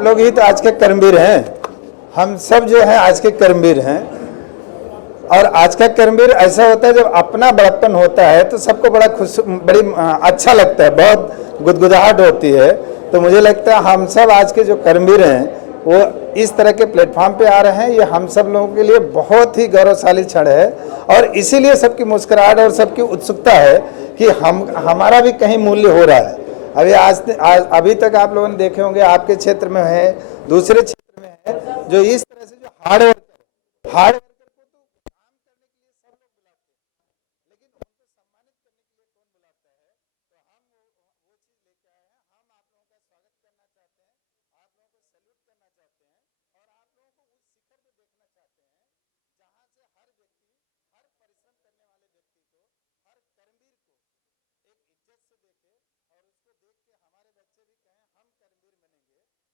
लोग ही तो आज के कर्मवीर हैं। हम सब जो है आज के कर्मवीर हैं। और आज का कर्मवीर ऐसा होता है जब अपना बड़प्पन होता है तो सबको बड़ा बड़ी अच्छा लगता है, बहुत गुदगुदाहट होती है। तो मुझे लगता है हम सब आज के जो कर्मवीर हैं वो इस तरह के प्लेटफॉर्म पे आ रहे हैं। ये हम सब लोगों के लिए बहुत ही गौरवशाली क्षण है और इसीलिए सबकी मुस्कुराहट और सबकी उत्सुकता है कि हमारा भी कहीं मूल्य हो रहा है। अभी तक आप लोगों ने देखे होंगे, आपके क्षेत्र में है, दूसरे क्षेत्र में है, जो इस तरह से जो हार्ड वर्कर को तो काम करने के लिए सब लोग बुलाते हैं, लेकिन उनको सम्मानित करने के लिए कौन बुलाता है? तो हम वो चीज़ लेके आए हैं। हम आप लोगों का स्वागत करना चाहते हैं, आप लोगों को सैल्यूट करना चाहते हैं और आप लोगों को उस शिखर पे देखना चाहते हैं जहाँ से हर व्यक्ति, हर परिश्रम करने वाले व्यक्ति को, हर कर्मवीर को एक इज्जत से देखे और उसको देख के हमारे बच्चे भी कहें हम कर्मवीर बनेंगे। तो ये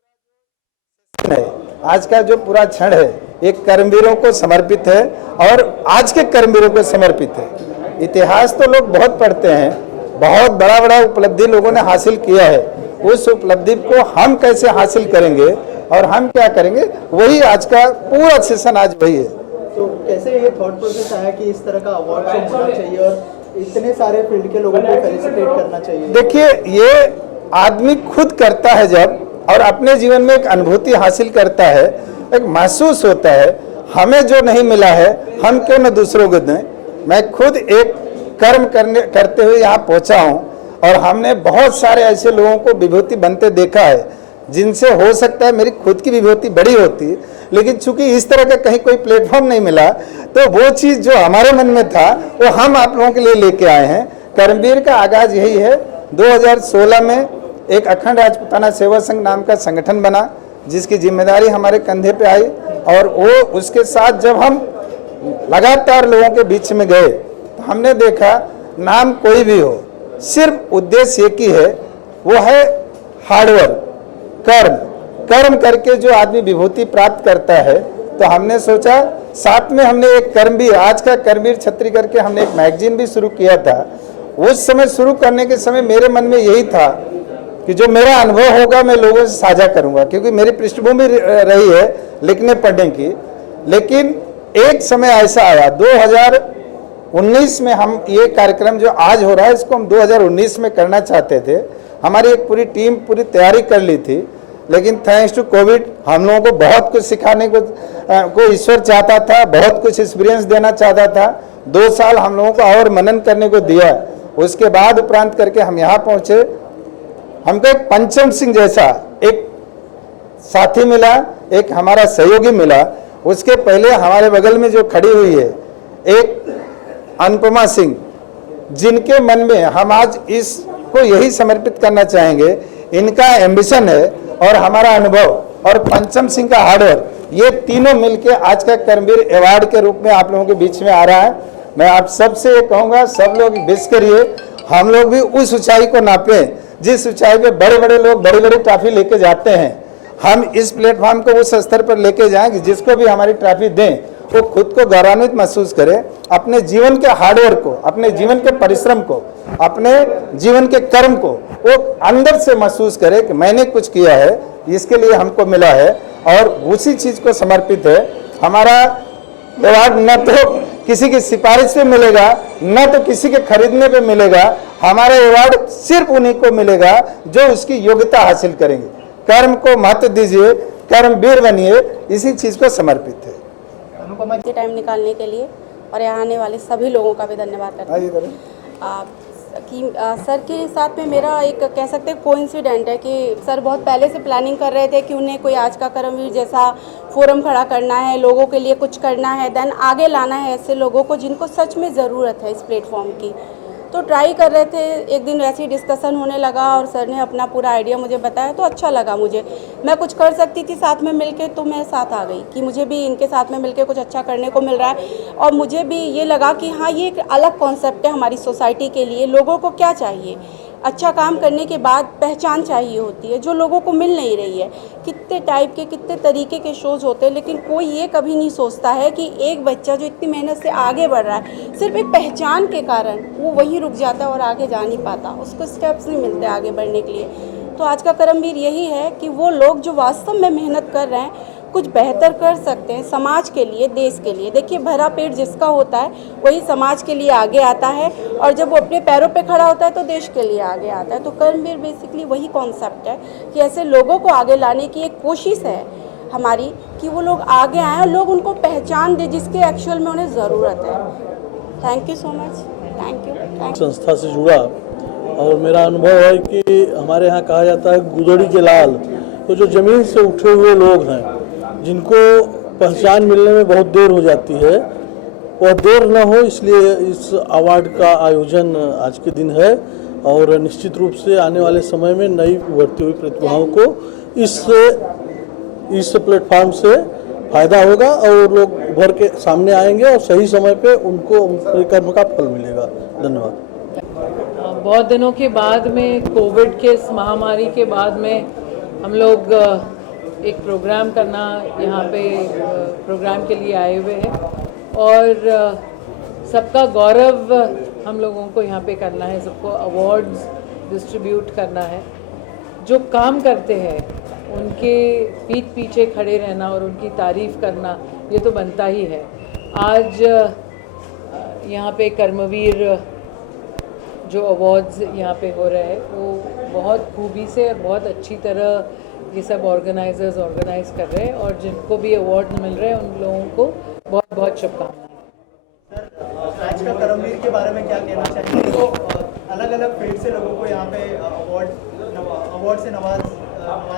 आज का पूरा जो सेशन है, आज का जो पूरा क्षण है, एक कर्मवीरों को समर्पित है और आज के कर्मवीरों को समर्पित है। इतिहास तो लोग बहुत पढ़ते हैं, बहुत बड़ा बड़ा उपलब्धि लोगों ने हासिल किया है। उस उपलब्धि को हम कैसे हासिल करेंगे और हम क्या करेंगे, वही आज का पूरा सेशन आज वही है। तो कैसे ये थॉट प्रोसेस आया कि इस तरह का अवार्ड शो होना चाहिए और इतने सारे फील्ड के लोगों को फेलिसिटेट करना चाहिए? देखिए, ये आदमी खुद करता है जब और अपने जीवन में एक अनुभूति हासिल करता है, एक महसूस होता है हमें जो नहीं मिला है हम क्यों न दूसरों को दें। मैं खुद एक कर्म करते हुए यहाँ पहुँचा हूँ और हमने बहुत सारे ऐसे लोगों को विभूति बनते देखा है जिनसे हो सकता है मेरी खुद की विभूति बड़ी होती, लेकिन चूंकि इस तरह का कहीं कोई प्लेटफॉर्म नहीं मिला तो वो चीज़ जो हमारे मन में था वो हम आप लोगों के लिए लेके आए हैं। कर्मवीर का आगाज यही है। 2016 में एक अखंड राजपूताना सेवा संघ नाम का संगठन बना जिसकी जिम्मेदारी हमारे कंधे पे आई और वो उसके साथ जब हम लगातार लोगों के बीच में गए तो हमने देखा नाम कोई भी हो, सिर्फ उद्देश्य एक ही है, वो है हार्डवर्क, कर्म करके जो आदमी विभूति प्राप्त करता है। तो हमने सोचा साथ में हमने एक कर्मवीर, आज का कर्मवीर छत्री करके हमने एक मैगजीन भी शुरू किया था। उस समय शुरू करने के समय मेरे मन में यही था कि जो मेरा अनुभव होगा मैं लोगों से साझा करूंगा, क्योंकि मेरी पृष्ठभूमि रही है लिखने पढ़ने की। लेकिन एक समय ऐसा आया 2019 में, हम ये कार्यक्रम जो आज हो रहा है इसको हम 2019 में करना चाहते थे। हमारी एक पूरी टीम पूरी तैयारी कर ली थी, लेकिन थैंक्स टू कोविड हम लोगों को बहुत कुछ सिखाने को ईश्वर चाहता था, बहुत कुछ एक्सपीरियंस देना चाहता था। 2 साल हम लोगों को और मनन करने को दिया। उसके बाद उपरांत करके हम यहाँ पहुँचे। हमको एक पंचम सिंह जैसा एक साथी मिला, एक हमारा सहयोगी मिला। उसके पहले हमारे बगल में जो खड़ी हुई है एक अनुपमा सिंह, जिनके मन में हम आज इसको यही समर्पित करना चाहेंगे। इनका एम्बिशन है और हमारा अनुभव और पंचम सिंह का हार्डवर्क, ये तीनों मिलके आज का कर्मवीर अवार्ड के रूप में आप लोगों के बीच में आ रहा है। मैं आप सबसे ये कहूँगा, सब लोग विश करिए, हम लोग भी उस ऊंचाई को नापें जिस ऊंचाई पे बड़े बड़े लोग बड़ी बड़ी ट्रॉफी लेके जाते हैं। हम इस प्लेटफॉर्म को उस स्तर पर लेके जाएं कि जिसको भी हमारी ट्रॉफी दें वो खुद को गौरवान्वित महसूस करे, अपने जीवन के हार्डवर्क को, अपने जीवन के परिश्रम को, अपने जीवन के कर्म को वो अंदर से महसूस करे कि मैंने कुछ किया है, इसके लिए हमको मिला है और उसी चीज़ को समर्पित है। हमारा अवार्ड न तो किसी की सिफारिश पे मिलेगा, न तो किसी के खरीदने पे मिलेगा। हमारा अवार्ड सिर्फ उन्हीं को मिलेगा जो उसकी योग्यता हासिल करेंगे। कर्म को महत्व दीजिए, कर्मवीर बनिए, इसी चीज़ को समर्पित है। टाइम निकालने के लिए और यहाँ आने वाले सभी लोगों का भी धन्यवाद करते हैं। सर के साथ में मेरा एक कह सकते हैं कोइंसिडेंट है कि सर बहुत पहले से प्लानिंग कर रहे थे कि उन्हें कोई आज का कर्मवीर जैसा फोरम खड़ा करना है, लोगों के लिए कुछ करना है, देन आगे लाना है ऐसे लोगों को जिनको सच में ज़रूरत है इस प्लेटफॉर्म की। तो ट्राई कर रहे थे। एक दिन वैसे ही डिस्कशन होने लगा और सर ने अपना पूरा आइडिया मुझे बताया तो अच्छा लगा मुझे। मैं कुछ कर सकती थी साथ में मिलके, तो मैं साथ आ गई कि मुझे भी इनके साथ में मिलके कुछ अच्छा करने को मिल रहा है। और मुझे भी ये लगा कि हाँ, ये एक अलग कॉन्सेप्ट है हमारी सोसाइटी के लिए। लोगों को क्या चाहिए, अच्छा काम करने के बाद पहचान चाहिए होती है जो लोगों को मिल नहीं रही है। कितने टाइप के, कितने तरीके के शोज़ होते हैं, लेकिन कोई ये कभी नहीं सोचता है कि एक बच्चा जो इतनी मेहनत से आगे बढ़ रहा है, सिर्फ एक पहचान के कारण वो वहीं रुक जाता है और आगे जा नहीं पाता, उसको स्टेप्स नहीं मिलते आगे बढ़ने के लिए। तो आज का कर्मवीर यही है कि वो लोग जो वास्तव में मेहनत कर रहे हैं, कुछ बेहतर कर सकते हैं समाज के लिए, देश के लिए। देखिए, भरा पेट जिसका होता है वही समाज के लिए आगे आता है, और जब वो अपने पैरों पे खड़ा होता है तो देश के लिए आगे आता है। तो कर्मवीर बेसिकली वही कॉन्सेप्ट है कि ऐसे लोगों को आगे लाने की एक कोशिश है हमारी कि वो लोग आगे आएँ और लोग उनको पहचान दें जिसके एक्चुअल में उन्हें ज़रूरत है। Thank you so much. Thank you. संस्था से जुड़ा और मेरा अनुभव है कि हमारे यहाँ कहा जाता है गुदड़ी के लाल, तो जो ज़मीन से उठे हुए लोग हैं जिनको पहचान मिलने में बहुत देर हो जाती है, वह देर न हो इसलिए इस अवार्ड का आयोजन आज के दिन है। और निश्चित रूप से आने वाले समय में नई उभरती हुई प्रतिभाओं को इस प्लेटफॉर्म से फ़ायदा होगा और लोग उभर के सामने आएंगे और सही समय पे उनको उनके कर्म का फल मिलेगा। धन्यवाद। बहुत दिनों के बाद में, कोविड के इस महामारी के बाद में, हम लोग एक प्रोग्राम करना यहाँ पे प्रोग्राम के लिए आए हुए हैं और सबका गौरव हम लोगों को यहाँ पे करना है, सबको अवार्ड्स डिस्ट्रीब्यूट करना है। जो काम करते हैं उनके पीठ पीछे खड़े रहना और उनकी तारीफ़ करना, ये तो बनता ही है। आज यहाँ पे कर्मवीर जो अवार्ड्स यहाँ पे हो रहे हैं वो बहुत खूबी से और बहुत अच्छी तरह ये सब ऑर्गेनाइजर्स ऑर्गेनाइज कर रहे हैं, और जिनको भी अवार्ड मिल रहे हैं उन लोगों को बहुत बहुत शुभकामनाएं। सर, आज का कर्मवीर के बारे में क्या कहना चाहिए? तो अलग अलग फील्ड से लोगों को यहाँ पे अवार्ड से नवाजा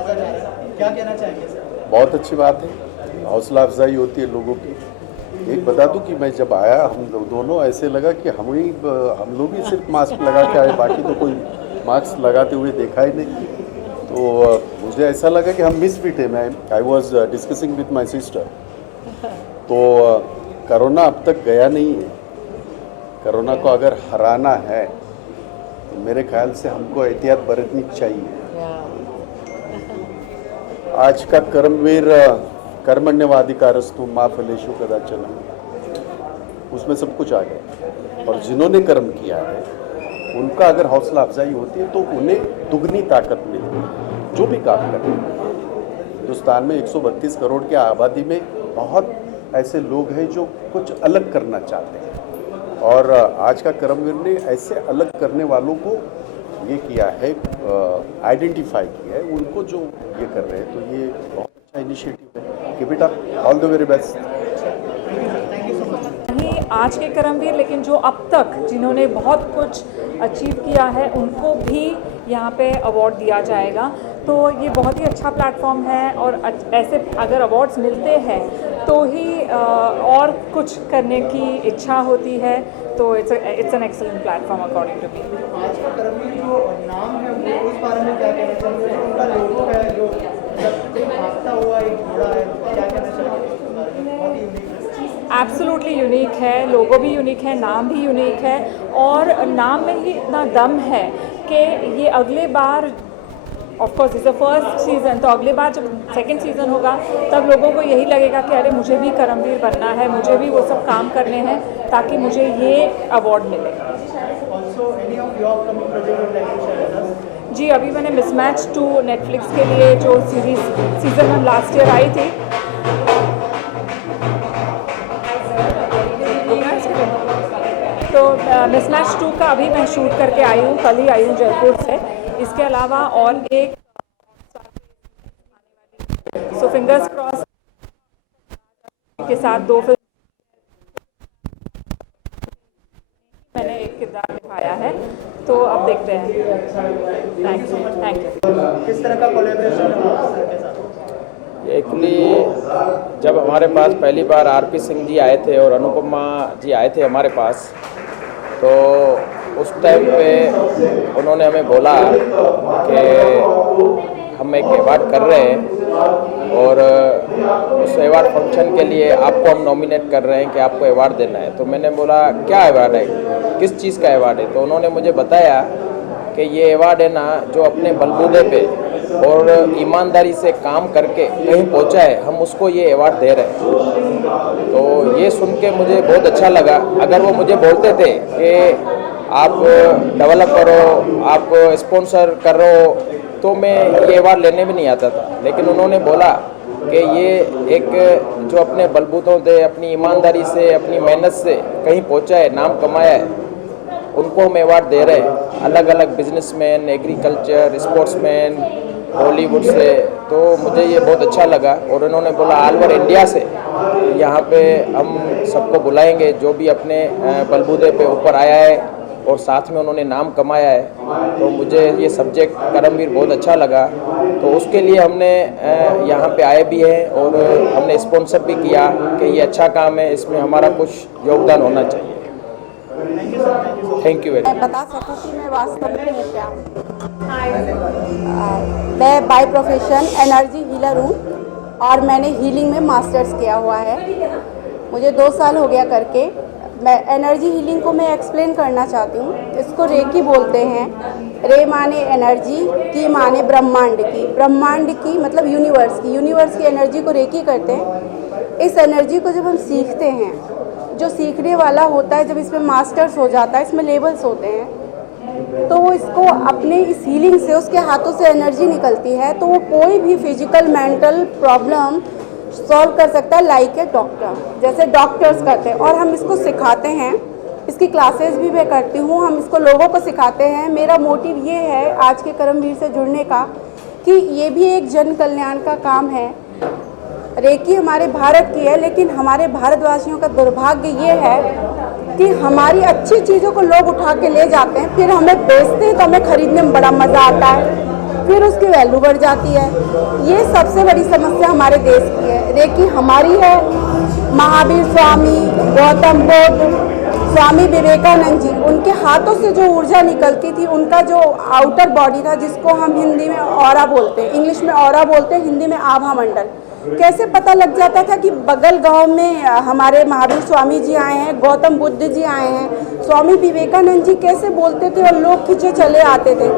जा रहा है, क्या कहना चाहेंगे सर? बहुत अच्छी बात है, हौसला अफजाई होती है लोगों की। एक बता दूं कि मैं जब आया हम दोनों ऐसे लगा कि हम लोग ही सिर्फ मास्क लगा के आए, बाकी तो कोई मास्क लगाते हुए देखा ही नहीं। तो मुझे ऐसा लगा कि हम मिस भी थे। मैं I was discussing with my sister. तो कोरोना अब तक गया नहीं है। कोरोना को अगर हराना है तो मेरे ख्याल से हमको एहतियात बरतनी चाहिए। आज का कर्मवीर कर्मण्यवाधिकारस्तु मा फलेषु कदाचन, उसमें सब कुछ आ गया। और जिन्होंने कर्म किया है उनका अगर हौसला अफजाई होती है तो उन्हें दुगनी ताकत मिलती है जो भी काम करते हैं। हिंदुस्तान में 132 करोड़ की आबादी में बहुत ऐसे लोग हैं जो कुछ अलग करना चाहते हैं, और आज का कर्मवीर ने ऐसे अलग करने वालों को ये किया है, आइडेंटिफाई किया है उनको जो ये कर रहे हैं। तो ये बहुत अच्छा इनिशिएटिव है। Keep it up, all the very best. नहीं आज के कर्मवीर, लेकिन जो अब तक जिन्होंने बहुत कुछ अचीव किया है उनको भी यहाँ पे अवार्ड दिया जाएगा। तो ये बहुत ही अच्छा प्लेटफॉर्म है, और ऐसे अगर अवार्ड्स मिलते हैं तो ही और कुछ करने की इच्छा होती है। तो it's an excellent platform according to me. आज का कर्मवीर जो नाम है वो उस बारे में क्या कहना चाहिए? उनका लोगो है जो भागता हुआ एक घोड़ा है, क्या कहना चाहिए? बहुत ही यूनिक है। एब्सोल्युटली यूनिक है, लोगो भी यूनिक है, नाम भी यूनिक है, और नाम में ही इतना दम है कि ये अगले बार, of course is the first season, तो अगले बार जब सेकंड सीज़न होगा तब लोगों को यही लगेगा कि अरे मुझे भी कर्मवीर बनना है, मुझे भी वो सब काम करने हैं ताकि मुझे ये अवार्ड मिले। Also, any of your upcoming project would like to share with us? जी, अभी मैंने मिसमैच 2 नेटफ्लिक्स के लिए जो series season 1 last year I थी, तो मिसमैच 2 का अभी मैं शूट करके आई हूँ, कल ही आई हूँ जयपुर से। इसके अलावा और एक सो फिंगर्स क्रॉस के साथ 2 फिल्म मैंने एक किरदार निभाया है, तो अब देखते हैं। Thank you. किस तरह का कोलैबोरेशन सर के साथ? एक्चुअली जब हमारे पास पहली बार आरपी सिंह जी आए थे और अनुपमा जी आए थे हमारे पास, तो उस टाइम पे उन्होंने हमें बोला कि हम एक अवार्ड कर रहे हैं और उस अवार्ड फंक्शन के लिए आपको हम नॉमिनेट कर रहे हैं कि आपको अवार्ड देना है। तो मैंने बोला क्या अवार्ड है, किस चीज़ का अवार्ड है? तो उन्होंने मुझे बताया कि ये अवार्ड है ना जो अपने बलबूते पे और ईमानदारी से काम करके कहीं पहुंचा है, हम उसको ये अवार्ड दे रहे हैं। तो ये सुन के मुझे बहुत अच्छा लगा। अगर वो मुझे बोलते थे कि आप डेवलप करो, आप स्पॉन्सर करो, तो मैं ये अवार्ड लेने भी नहीं आता था, लेकिन उन्होंने बोला कि ये एक जो अपने बलबूतों से, अपनी ईमानदारी से, अपनी मेहनत से कहीं पहुंचा है, नाम कमाया है, उनको हम अवार्ड दे रहे हैं। अलग अलग बिजनेसमैन, एग्रीकल्चर, स्पोर्ट्समैन, बॉलीवुड से। तो मुझे ये बहुत अच्छा लगा और उन्होंने बोला ऑल ओवर इंडिया से यहाँ पे हम सबको बुलाएंगे जो भी अपने बलबूते पे ऊपर आया है और साथ में उन्होंने नाम कमाया है। तो मुझे ये सब्जेक्ट करमवीर बहुत अच्छा लगा, तो उसके लिए हमने यहाँ पे आए भी हैं और हमने स्पॉन्सर भी किया कि ये अच्छा काम है, इसमें हमारा कुछ योगदान होना चाहिए। Thank you very much. मैं बता सकूं कि मैं वास्तव में हूँ क्या। मैं बाय प्रोफेशन एनर्जी हीलर हूँ और मैंने हीलिंग में मास्टर्स किया हुआ है। मुझे 2 साल हो गया करके। मैं एनर्जी हीलिंग को मैं एक्सप्लेन करना चाहती हूँ। इसको रेकी बोलते हैं। रे माने एनर्जी, की माने ब्रह्मांड की, ब्रह्मांड की मतलब यूनिवर्स की एनर्जी को रेकी करते हैं। इस एनर्जी को जब हम सीखते हैं, जो सीखने वाला होता है, जब इसमें मास्टर्स हो जाता है, इसमें लेवल्स होते हैं, तो वो इसको अपने इस हीलिंग से, उसके हाथों से एनर्जी निकलती है, तो वो कोई भी फिजिकल मेंटल प्रॉब्लम सॉल्व कर सकता है, लाइक ए डॉक्टर, जैसे डॉक्टर्स करते हैं। और हम इसको सिखाते हैं, इसकी क्लासेस भी मैं करती हूँ, हम इसको लोगों को सिखाते हैं। मेरा मोटिव ये है आज के करमवीर से जुड़ने का कि ये भी एक जन कल्याण का काम है। रेकी हमारे भारत की है, लेकिन हमारे भारतवासियों का दुर्भाग्य ये है कि हमारी अच्छी चीज़ों को लोग उठा के ले जाते हैं, फिर हमें बेचते हैं तो हमें खरीदने में बड़ा मज़ा आता है, फिर उसकी वैल्यू बढ़ जाती है। ये सबसे बड़ी समस्या हमारे देश की है। रेकी हमारी है। महावीर स्वामी, गौतम बुद्ध, स्वामी विवेकानंद जी, उनके हाथों से जो ऊर्जा निकलती थी, उनका जो आउटर बॉडी था, जिसको हम हिंदी में ऑरा बोलते हैं, इंग्लिश में ऑरा बोलते हैं, हिंदी में आभा मंडल, कैसे पता लग जाता था कि बगल गांव में हमारे महावीर स्वामी जी आए हैं, गौतम बुद्ध जी आए हैं, स्वामी विवेकानंद जी कैसे बोलते थे और लोग खींचे चले आते थे।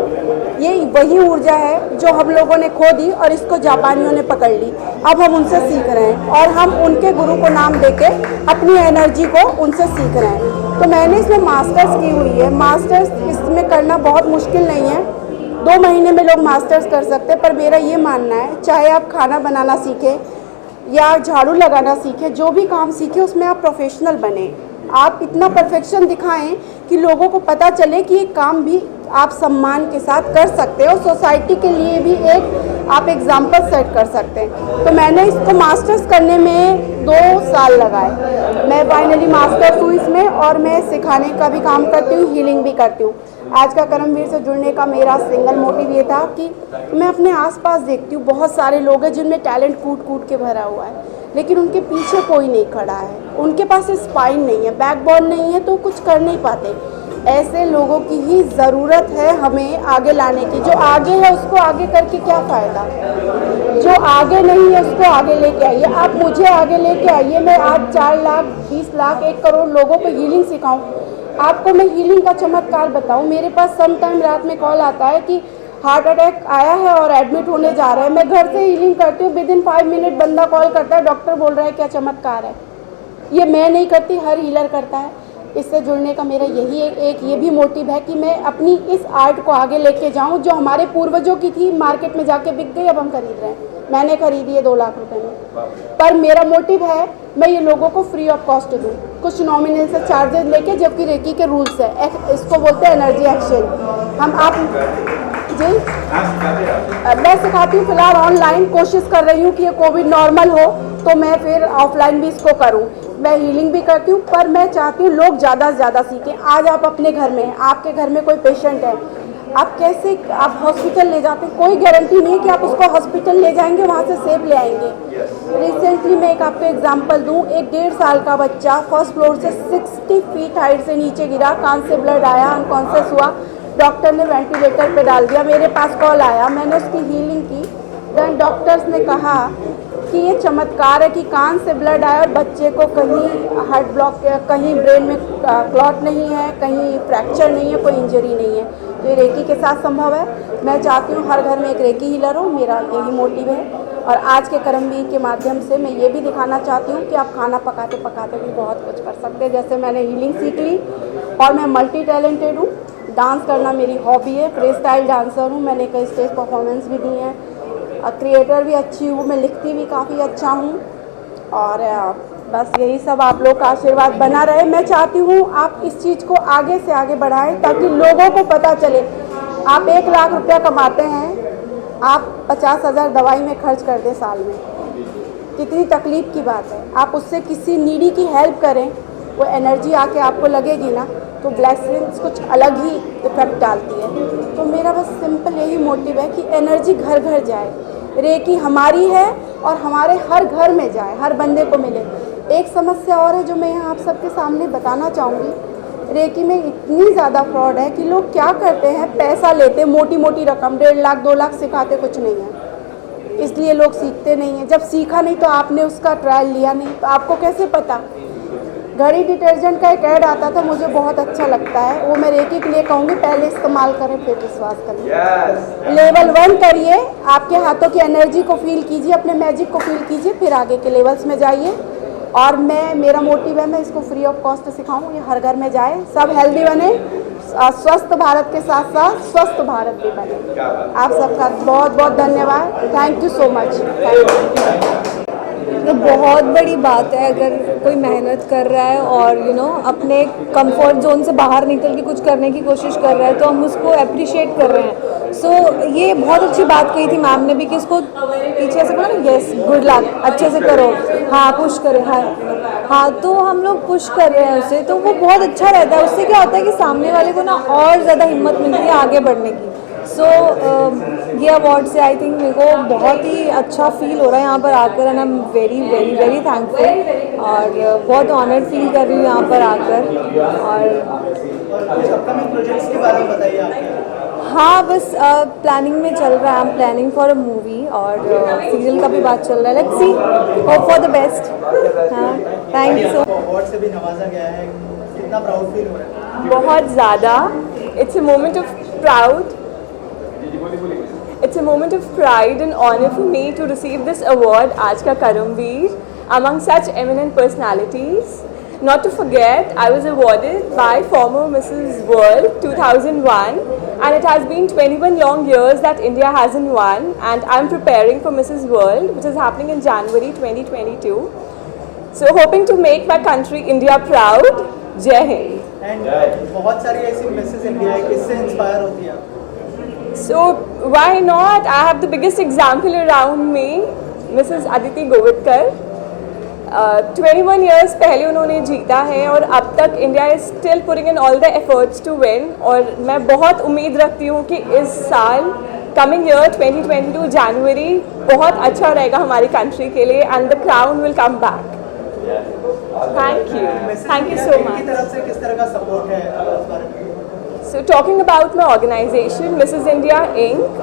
ये वही ऊर्जा है जो हम लोगों ने खो दी और इसको जापानियों ने पकड़ ली। अब हम उनसे सीख रहे हैं और हम उनके गुरु को नाम देके अपनी एनर्जी को उनसे सीख रहे हैं। तो मैंने इसमें मास्टर्स की हुई है। मास्टर्स इसमें करना बहुत मुश्किल नहीं है, 2 महीने में लोग मास्टर्स कर सकते हैं। पर मेरा ये मानना है, चाहे आप खाना बनाना सीखें या झाड़ू लगाना सीखें, जो भी काम सीखें उसमें आप प्रोफेशनल बने। आप इतना परफेक्शन दिखाएं कि लोगों को पता चले कि ये काम भी आप सम्मान के साथ कर सकते हो, सोसाइटी के लिए भी एक आप एग्जाम्पल सेट कर सकते हैं। तो मैंने इसको मास्टर्स करने में 2 साल लगाए। मैं फाइनली मास्टर्स हूँ इसमें और मैं सिखाने का भी काम करती हूँ, हीलिंग भी करती हूँ। आज का करमवीर से जुड़ने का मेरा सिंगल मोटिव ये था कि मैं अपने आसपास देखती हूँ बहुत सारे लोग हैं जिनमें टैलेंट कूट कूट के भरा हुआ है, लेकिन उनके पीछे कोई नहीं खड़ा है, उनके पास स्पाइन नहीं है, बैकबोन नहीं है, तो कुछ कर नहीं पाते। ऐसे लोगों की ही ज़रूरत है हमें आगे लाने की। जो आगे है उसको आगे करके क्या फ़ायदा, जो आगे नहीं है उसको आगे लेके आइए। आप मुझे आगे लेके आइए, मैं आज 4 लाख, 20 लाख, 1 करोड़ लोगों को हीलिंग सिखाऊं। आपको मैं हीलिंग का चमत्कार बताऊं। मेरे पास सम टाइम रात में कॉल आता है कि हार्ट अटैक आया है और एडमिट होने जा रहा है। मैं घर से हीलिंग करती हूँ, विदिन 5 मिनट बंदा कॉल करता है, डॉक्टर बोल रहा है क्या चमत्कार है। ये मैं नहीं करती, हर हीलर करता है। इससे जुड़ने का मेरा यही एक ये भी मोटिव है कि मैं अपनी इस आर्ट को आगे लेके जाऊं, जो हमारे पूर्वजों की थी, मार्केट में जाके बिक गई, अब हम खरीद रहे हैं। मैंने खरीदी है 2 लाख रुपए में, पर मेरा मोटिव है मैं ये लोगों को फ्री ऑफ कॉस्ट दूं, कुछ नॉमिनल से चार्जेस लेके, जबकि रेकी के रूल्स है, इसको बोलते हैं एनर्जी एक्सचेंज। हम आप जी मैं सिखाती हूँ फिलहाल ऑनलाइन, कोशिश कर रही हूँ कि ये कोविड नॉर्मल हो तो मैं फिर ऑफलाइन भी इसको करूँ। मैं हीलिंग भी करती हूँ, पर मैं चाहती हूँ लोग ज़्यादा से ज़्यादा सीखें। आज आप अपने घर में हैं, आपके घर में कोई पेशेंट है, आप कैसे आप हॉस्पिटल ले जाते हैं, कोई गारंटी नहीं है कि आप उसको हॉस्पिटल ले जाएंगे, वहाँ से सेफ ले आएंगे। रिसेंटली मैं एक आपको एग्जांपल दूँ, एक 1.5 साल का बच्चा फर्स्ट फ्लोर से 60 फीट हाइट से नीचे गिरा, कान से ब्लड आया, अनकॉन्शियस हुआ, डॉक्टर ने वेंटिलेटर पे डाल दिया। मेरे पास कॉल आया, मैंने उसकी हीलिंग की। देन डॉक्टर्स ने कहा कि ये चमत्कार है कि कान से ब्लड आया और बच्चे को कहीं हार्ट ब्लॉक, कहीं ब्रेन में क्लॉट नहीं है, कहीं फ्रैक्चर नहीं है, कोई इंजरी नहीं है। तो ये रेकी के साथ संभव है। मैं चाहती हूँ हर घर में एक रेकी हीलर हो, मेरा यही मोटिव है। और आज के करमवीर के माध्यम से मैं ये भी दिखाना चाहती हूँ कि आप खाना पकाते पकाते भी बहुत कुछ कर सकते हैं। जैसे मैंने हीलिंग सीख ली और मैं मल्टी टैलेंटेड हूँ। डांस करना मेरी हॉबी है, फ्री स्टाइल डांसर हूँ, मैंने कई स्टेज परफॉर्मेंस भी दी हैं, क्रिएटर भी अच्छी हूँ, मैं लिखती भी काफ़ी अच्छा हूँ। और बस यही सब आप लोग का आशीर्वाद बना रहे। मैं चाहती हूँ आप इस चीज़ को आगे से आगे बढ़ाएं ताकि लोगों को पता चले। आप 1 लाख रुपया कमाते हैं, आप 50,000 दवाई में खर्च कर दें साल में, कितनी तकलीफ़ की बात है। आप उससे किसी नीडी की हेल्प करें, वो एनर्जी आके आपको लगेगी ना, तो ब्लेसिंग्स कुछ अलग ही इफेक्ट डालती है। तो मेरा बस सिंपल यही मोटिव है कि एनर्जी घर घर जाए, रेकी हमारी है और हमारे हर घर में जाए, हर बंदे को मिले। एक समस्या और है जो मैं यहाँ आप सबके सामने बताना चाहूँगी। रेकी में इतनी ज़्यादा फ्रॉड है कि लोग क्या करते हैं, पैसा लेते हैं, मोटी मोटी रकम, 1.5 लाख 2 लाख, सिखाते कुछ नहीं है, इसलिए लोग सीखते नहीं हैं। जब सीखा नहीं तो आपने उसका ट्रायल लिया नहीं, तो आपको कैसे पता। घड़ी डिटर्जेंट का एक ऐड आता था, मुझे बहुत अच्छा लगता है, वो मैं रेकी के लिए कहूँगी पहले इस्तेमाल करें फिर विश्वास करें। लेवल 1 करिए, आपके हाथों की एनर्जी को फील कीजिए, अपने मैजिक को फील कीजिए, फिर आगे के लेवल्स में जाइए। और मेरा मोटिव है मैं इसको फ्री ऑफ कॉस्ट सिखाऊँ, ये हर घर में जाए, सब हेल्दी बने, स्वस्थ भारत के साथ साथ स्वस्थ भारत भी बने। आप सबका बहुत बहुत धन्यवाद, थैंक यू सो मच। तो बहुत बड़ी बात है अगर कोई मेहनत कर रहा है और अपने कंफर्ट जोन से बाहर निकल के कुछ करने की कोशिश कर रहा है, तो हम उसको अप्रिशिएट कर रहे हैं। सो ये बहुत अच्छी बात कही थी मैम ने भी कि इसको पीछे से बोला ना, यस गुड लक, अच्छे से करो, हाँ पुश करें, हाँ तो हम लोग पुश कर रहे हैं उसे, तो वो बहुत अच्छा रहता है। उससे क्या होता है कि सामने वाले को ना और ज़्यादा हिम्मत मिलती है आगे बढ़ने की। सो ये अवार्ड से आई थिंक मेरे को बहुत ही अच्छा फील हो रहा है यहाँ पर आकर, and I am very very very thankful और बहुत ऑनर्ड फील कर रही हूँ यहाँ पर आकर। और अपकमिंग प्रोजेक्ट्स के बारे में बताइए आपके। हाँ बस प्लानिंग में चल रहा है, I am planning for a movie और सीरियल का भी बात चल रहा है। Let's see, hope for the best. हाँ थैंक यू सो। अवार्ड से भी नवाजा गया है, कितना प्राउड फील हो रहा है? बहुत ज़्यादा। It's a moment of proud It's a moment of pride and honor for me to receive this award, Aaj Ka Karamveer, among such eminent personalities. Not to forget, I was awarded by former Mrs. World 2001, and it has been 21 long years that India hasn't won, and I'm preparing for Mrs. World, which is happening in January 2022. So hoping to make my country India proud. Jai Hind. And बहुत सारी ऐसी Mrs India है, किससे inspire होती है? So why not? I have the biggest example around me, Mrs. Aditi Govitkar. 21 years पहले उन्होंने जीता है और अब तक India is still putting in all the efforts to win. और मैं बहुत उम्मीद रखती हूँ कि इस साल कमिंग ईयर 2022 जनवरी बहुत अच्छा रहेगा हमारी कंट्री के लिए, and the crown will come back. Thank you so much. की तरफ से किस तरह का सपोर्ट है उस बारे में? So talking about my organization, Mrs. India Inc.,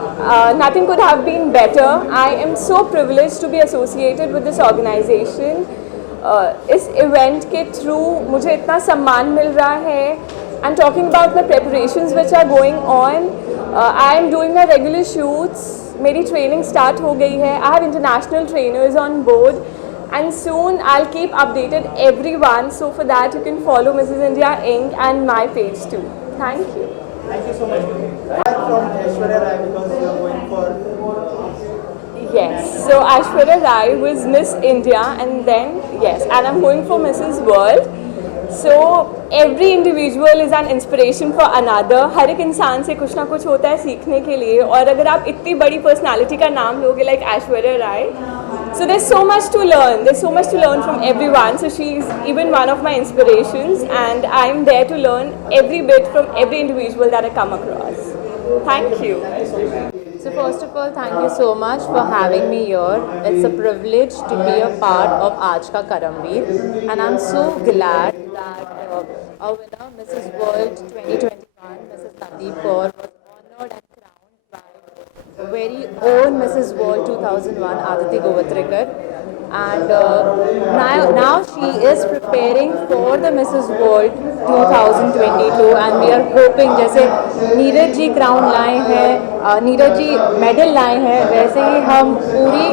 nothing could have been better. I am so privileged to be associated with this organization. इस event के through मुझे इतना सम्मान मिल रहा है. And talking about the preparations which are going on, I am doing my regular shoots. मेरी training start हो गई है. I have international trainers on board. And soon I'll keep updated everyone. So for that you can follow Mrs. India Inc. and my page too. Thank you. Thank you so much. From Aishwarya Rai, because you are going for. Yes. So Aishwarya Rai was Miss India, and then yes, and I'm going for Mrs. World. So every individual is an inspiration for another. हर एक इंसान से कुछ ना कुछ होता है सीखने के लिए, और अगर आप इतनी बड़ी पर्सनालिटी का नाम लोगे like Aishwarya Rai, so there's so much to learn. There's so much to learn from everyone. So she's even one of my inspirations, and I'm there to learn every bit from every individual that I come across. Thank you. So first of all, thank you so much for having me here. It's a privilege to be a part of Aaj Ka Karamveer, and I'm so glad that our winner, Mrs. World 2021, Mrs. Sandeep Kaur, was honored and crowned by very own Mrs. World 2001, Aditi Govitkar. and now she is preparing for the Mrs. World 2022 and we are hoping, जैसे Neeraj ji crown लाए हैं, Neeraj ji medal लाए हैं, वैसे ही हम पूरी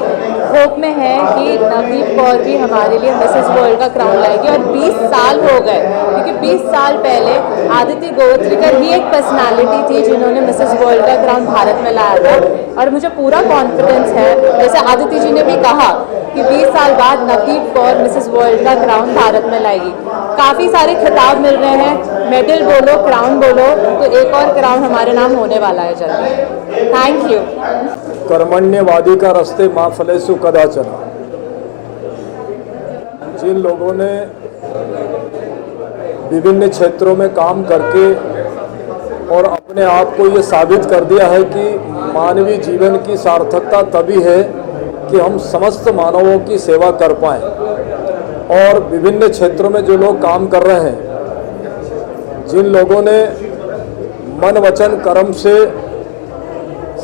hope में हैं कि नवदीप कौर भी हमारे लिए मिसेस वर्ल्ड का क्राउन लाएगी। और 20 साल हो गए, क्योंकि 20 साल पहले आदिति गोवत्रिकर ही एक पर्सनालिटी थी जिन्होंने मिसेस वर्ल्ड का क्राउन भारत में लाया था। और मुझे पूरा कॉन्फिडेंस है, जैसे आदिति जी ने भी कहा कि 20 साल बाद नवदीप कौर मिसेस वर्ल्ड का क्राउन भारत में लाएगी। काफ़ी सारे खिताब मिल रहे हैं, मेडल बोलो, क्राउन बोलो, तो एक और क्राउन हमारे नाम होने वाला है जल्दी। Thank you. कर्मण्यवादी का रास्ते माँ फलेसु कदाचन। जिन लोगों ने विभिन्न क्षेत्रों में काम करके और अपने आप को ये साबित कर दिया है कि मानवीय जीवन की सार्थकता तभी है कि हम समस्त मानवों की सेवा कर पाएं। और विभिन्न क्षेत्रों में जो लोग काम कर रहे हैं, जिन लोगों ने मन वचन कर्म से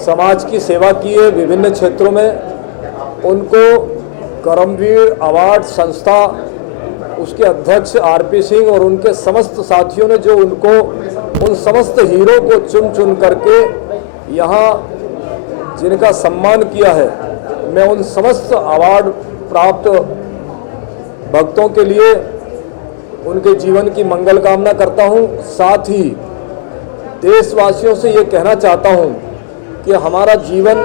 समाज की सेवा की है विभिन्न क्षेत्रों में, उनको कर्मवीर अवार्ड संस्था, उसके अध्यक्ष आरपी सिंह और उनके समस्त साथियों ने जो उनको उन समस्त हीरो को चुन चुन करके यहाँ जिनका सम्मान किया है, मैं उन समस्त अवार्ड प्राप्त भक्तों के लिए उनके जीवन की मंगल कामना करता हूँ। साथ ही देशवासियों से ये कहना चाहता हूँ कि हमारा जीवन,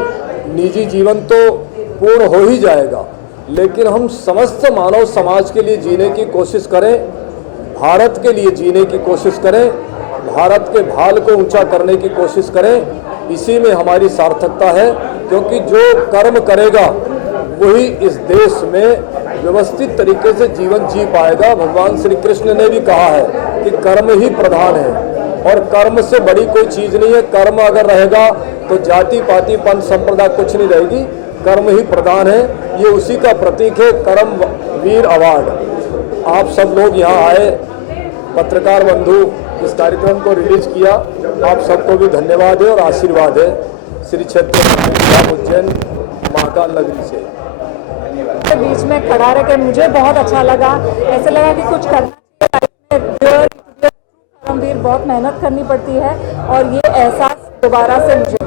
निजी जीवन तो पूर्ण हो ही जाएगा, लेकिन हम समस्त मानव समाज के लिए जीने की कोशिश करें, भारत के लिए जीने की कोशिश करें, भारत के भाल को ऊंचा करने की कोशिश करें। इसी में हमारी सार्थकता है, क्योंकि जो कर्म करेगा वही इस देश में व्यवस्थित तरीके से जीवन जी पाएगा। भगवान श्री कृष्ण ने भी कहा है कि कर्म ही प्रधान है और कर्म से बड़ी कोई चीज़ नहीं है। कर्म अगर रहेगा तो जाति पाति पंथ संप्रदाय कुछ नहीं रहेगी, कर्म ही प्रधान है। ये उसी का प्रतीक है कर्म वीर अवार्ड। आप सब लोग यहाँ आए, पत्रकार बंधु इस कार्यक्रम को रिलीज किया, आप सबको भी धन्यवाद है और आशीर्वाद है। श्री क्षेत्र उज्जैन महाकाल नगरी से बीच में खड़ा रह के मुझे बहुत अच्छा लगा। ऐसे लगा कि कुछ करना चाहिए। कर्मवीर बहुत मेहनत करनी पड़ती है और ये एहसास दोबारा से मुझे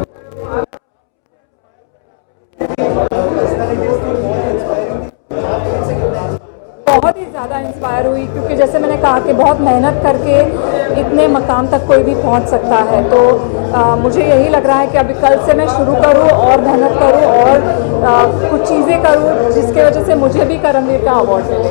बहुत ही ज़्यादा इंस्पायर हुई, क्योंकि जैसे मैंने कहा कि बहुत मेहनत करके इतने मकाम तक कोई भी पहुंच सकता है। तो मुझे यही लग रहा है कि अभी कल से मैं शुरू करूं और मेहनत करूं और कुछ चीज़ें करूं जिसके वजह से मुझे भी कर्मवीर का अवार्ड मिले।